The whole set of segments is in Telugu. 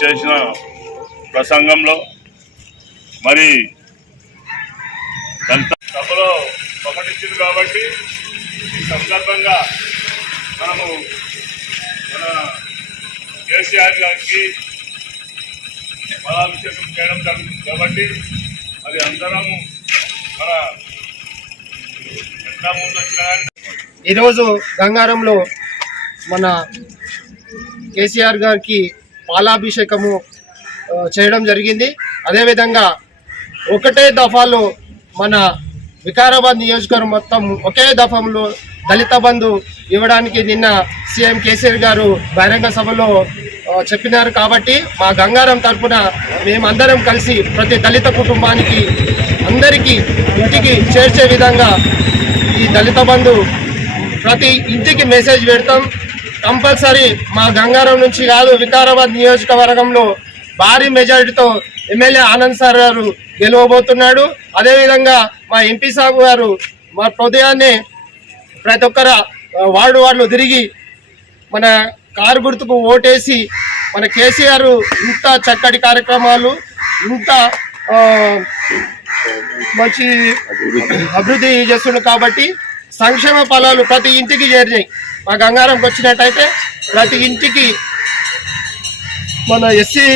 చేసిన ప్రసంగంలో మరి దళిత సభలో ప్రకటించింది కాబట్టి ఈ సందర్భంగా మనము మన కేసీఆర్ గారికి పదాభిషేకం చేయడం జరుగుతుంది కాబట్టి అది అందరము మన ఎంత ముందు వచ్చిన ఈరోజు గంగారంలో మన కేసీఆర్ గారికి పాలాభిషేకము చేయడం జరిగింది. అదేవిధంగా ఒకటే దఫాలో మన వికారాబాద్ నియోజకవర్గం మొత్తం ఒకే దఫంలో దళిత బంధు ఇవ్వడానికి నిన్న సీఎం కేసీఆర్ గారు బహిరంగ సభలో చెప్పినారు. కాబట్టి మా గంగారం తరఫున మేమందరం కలిసి ప్రతి దళిత కుటుంబానికి అందరికీ ఇంటికి చేర్చే విధంగా ఈ దళిత బంధు ప్రతి ఇంటికి మెసేజ్ పెడతాం. కంపల్సరీ మా గంగారం నుంచి కాదు వికారాబాద్ నియోజకవర్గంలో భారీ మెజారిటీతో ఎమ్మెల్యే ఆనంద్ సార్ గారు గెలవబోతున్నాడు. అదేవిధంగా మా ఎంపీ సాబ్ గారు మా హృదయాన్ని ప్రతి ఒక్కర వార్డు తిరిగి మన కారు గుర్తుకు ఓటేసి మన కేసీఆర్ ఇంత చక్కటి కార్యక్రమాలు ఇంత మంచి అభివృద్ధి చేస్తున్నాడు కాబట్టి సంక్షేమ ఫలాలు ప్రతి ఇంటికి చేరినాయి. మా గంగారంకి వచ్చినట్టయితే ప్రతి ఇంటికి మన ఎస్సీ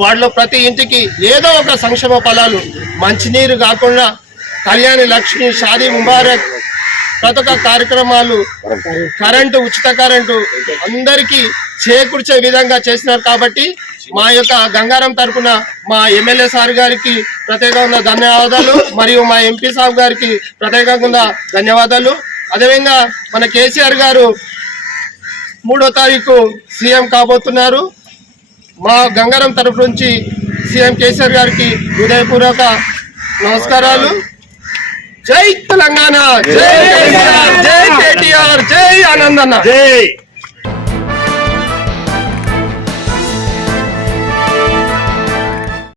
వార్డులో ప్రతి ఇంటికి ఏదో ఒక సంక్షేమ ఫలాలు మంచినీరు కాకుండా కళ్యాణి లక్ష్మి షాదీ ముబారక్ ప్రతి ఒక్క కార్యక్రమాలు కరెంటు ఉచిత కరెంటు అందరికీ చేకూర్చే విధంగా చేసినారు. కాబట్టి మా యొక్క గంగారం తరఫున మా ఎమ్మెల్యే సార్ గారికి ప్రత్యేకంగా ధన్యవాదాలు మరియు మా ఎంపీ సాబ్ గారికి ప్రత్యేకంగా ధన్యవాదాలు. అదేవిధంగా మన కేసీఆర్ గారు 3వ తారీఖు సీఎం కాబోతున్నారు. మా గంగారం తరఫు నుంచి సీఎం కేసీఆర్ గారికి హృదయపూర్వక నమస్కారాలు. జై తెలంగాణ, జై కేసీఆర్, జై కేటీఆర్, జై ఆనందన్న, జై.